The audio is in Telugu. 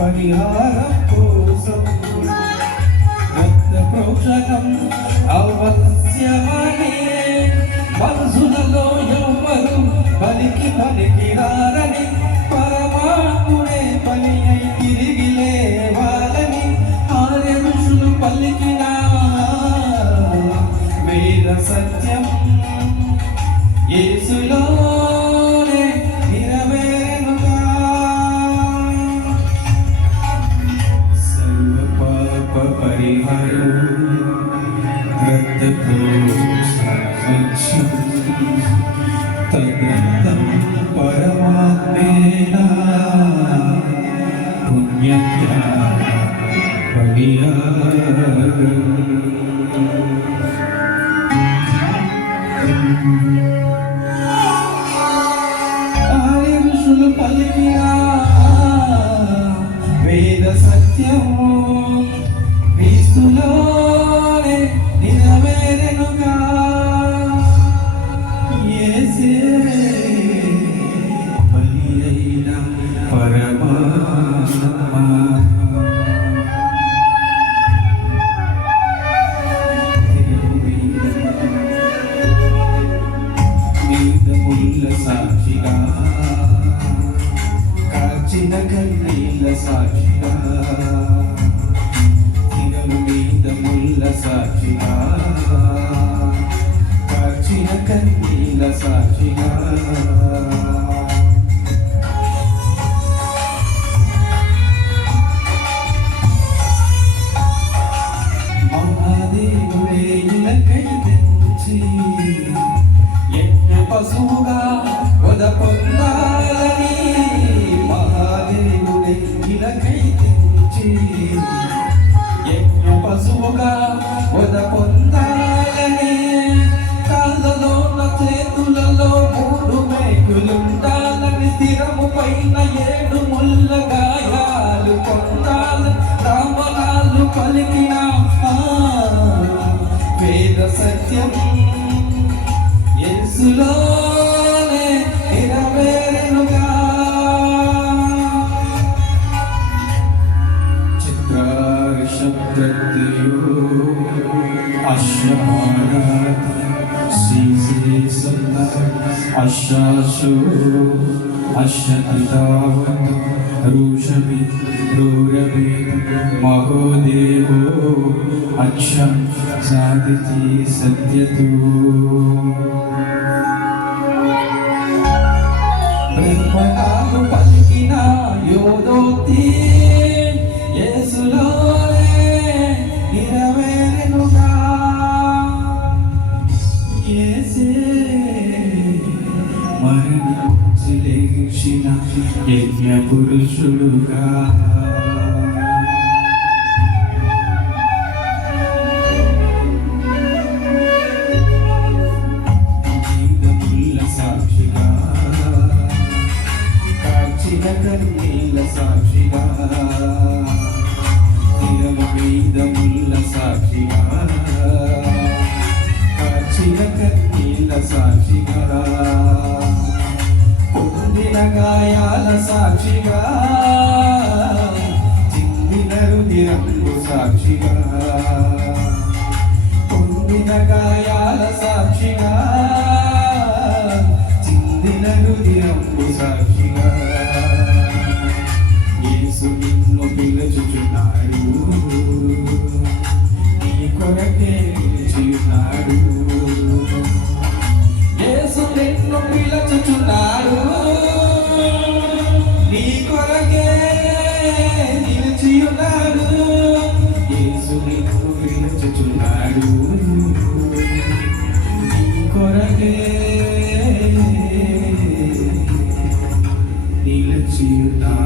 పరిహారం కోసం రక్త ప్రోక్షణం అవశ్యమని మనసులలో ఎవరు పలికి రారని పరమాత్ముడే పని అయి తిరిగి లేవాలని ఆర్య ఋషులు పలికిన వేద సత్యం యేసులోనే నెరవేరుగా సర్వ పాప పరిహారం రక్తతో సాక్షి తద్రక్తం పరమాత్మేన పుణ్యత్య పరిహారం ఆర్య ఋషులు పలికిన వేద సత్యము క్రీస్తులోనే నెరవేరెనుగా యేసే బలి అయిన పరమాత్మ సాక్షిగా కాచిన కన్నీళ్ళ సాక్షిగా తినలు మీద ముళ్ళ సాక్షిగా కాచిన కన్నీళ్ళ సాక్షిగా మహాదేవుడే ఇలకై తెచ్చి పశువుగా వద పొందాలని మహాదేవుడే ఇలకై తెచ్చి యజ్ఞ పశువుగా వద పొందాలని కాళ్ళలో చేతులలో 3 మేకులుండాలని స్థిరము పైన 7 ముళ్ళ గాయాలు పొందాలని రామనాలు పలికిన వేద సత్యం యేసులోనే నెరవేరుగా చిత్రాశబ్దయో అశ్వమారాత్ శ్రీశ్రీసన్న అశ్వాసో అశ్వతితావత్ రుషభి రూరభి మహోదేవో అక్షం సాధితి సత్యతో బ్రహ్మనాలు పలికిన యోదోక్తి యేసులోనే నెరవేరెనుగా యేసే మరణించి లేచిన యజ్ఞ పురుషుడుగా కన్నీళ్ళ సాక్షిగా తిరము మీద ముళ్ళ సాక్షిగా కాచిన కన్నీళ్ళ సాక్షిగా పొందిన గాయాల సాక్షిగా చిందిన రుధిరంబు సాక్షిగా పొందిన గాయాల సాక్షిగా చిందిన రుధిరంబు సాక్షిగా యేసు నిన్ను పిలుచుచున్నాడు నీ కొరకే నిలిచియున్నాడు యేసు నిన్ను పిలుచుచున్నాడు నీ కొరకే నిలిచియున్నాడు యేసు నిన్ను పిలుచుచున్నాడు నీ కొరకే నిలిచియున్నాడు